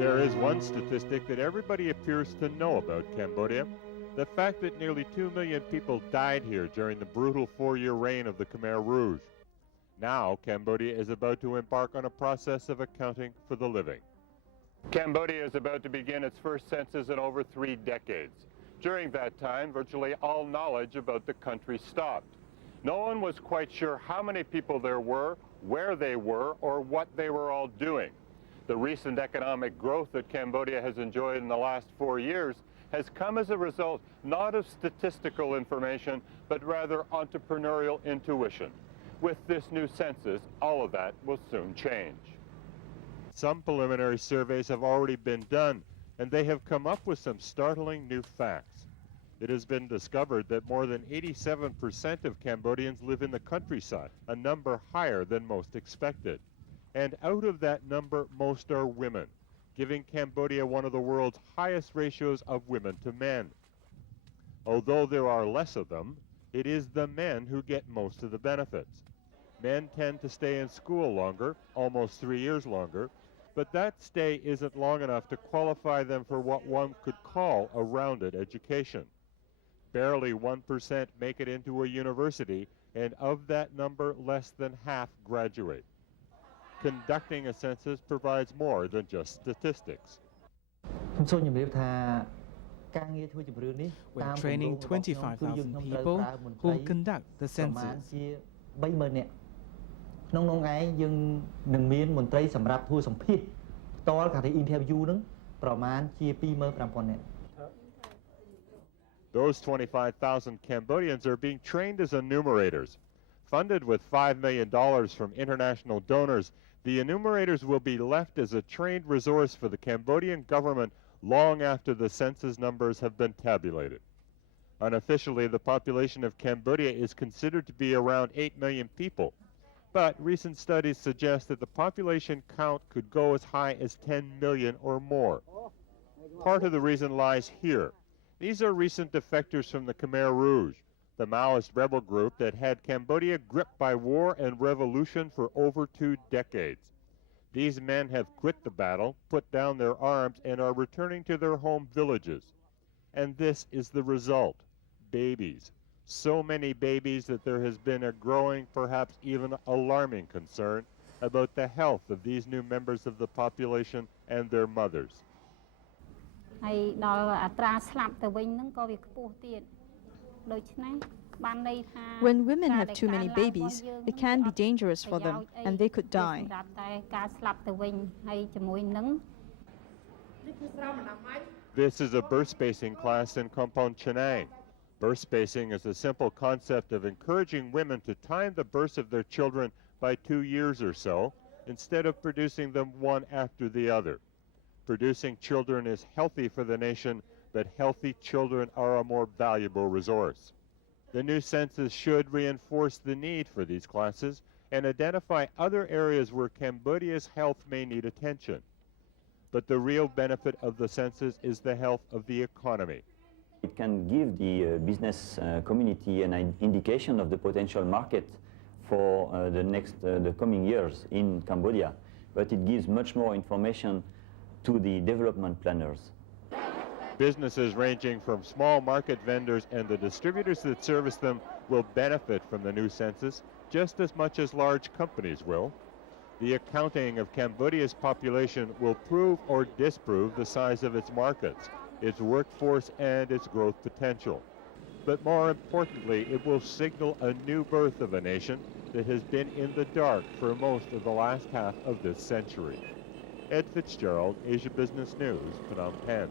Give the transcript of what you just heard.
There is one statistic that everybody appears to know about Cambodia, the fact that nearly 2 million people died here during the brutal 4-year reign of the Khmer Rouge. Now, Cambodia is about to embark on a process of accounting for the living. Cambodia is about to begin its first census in over 3 decades. During that time, virtually all knowledge about the country stopped. No one was quite sure how many people there were, where they were, or what they were all doing. The recent economic growth that Cambodia has enjoyed in the last 4 years has come as a result not of statistical information, but rather entrepreneurial intuition. With this new census, all of that will soon change. Some preliminary surveys have already been done, and they have come up with some startling new facts. It has been discovered that more than 87% of Cambodians live in the countryside, a number higher than most expected. And out of that number, most are women, giving Cambodia one of the world's highest ratios of women to men. Although there are less of them, it is the men who get most of the benefits. Men tend to stay in school longer, almost 3 years longer, but that stay isn't long enough to qualify them for what one could call a rounded education. Barely 1% make it into a university, and of that number, less than half graduate. Conducting a census provides more than just statistics. We're training 25,000 people who will conduct the census. Those 25,000 Cambodians are being trained as enumerators. Funded with $5 million from international donors, the enumerators will be left as a trained resource for the Cambodian government long after the census numbers have been tabulated. Unofficially, the population of Cambodia is considered to be around 8 million people, but recent studies suggest that the population count could go as high as 10 million or more. Part of the reason lies here. These are recent defectors from the Khmer Rouge, the Maoist rebel group that had Cambodia gripped by war and revolution for over 2 decades. These men have quit the battle, put down their arms, and are returning to their home villages. And this is the result: babies. So many babies that there has been a growing, perhaps even alarming concern about the health of these new members of the population and their mothers. When women have too many babies, it can be dangerous for them, and they could die. This is a birth spacing class in Kampong Chhnang. Birth spacing is a simple concept of encouraging women to time the births of their children by 2 years or so, instead of producing them one after the other. Producing children is healthy for the nation, but healthy children are a more valuable resource. The new census should reinforce the need for these classes and identify other areas where Cambodia's health may need attention. But the real benefit of the census is the health of the economy. It can give the business community an indication of the potential market for the coming years in Cambodia, but it gives much more information to the development planners. Businesses ranging from small market vendors and the distributors that service them will benefit from the new census just as much as large companies will. The accounting of Cambodia's population will prove or disprove the size of its markets, its workforce, and its growth potential. But more importantly, it will signal a new birth of a nation that has been in the dark for most of the last half of this century. Ed Fitzgerald, Asia Business News, Phnom Penh.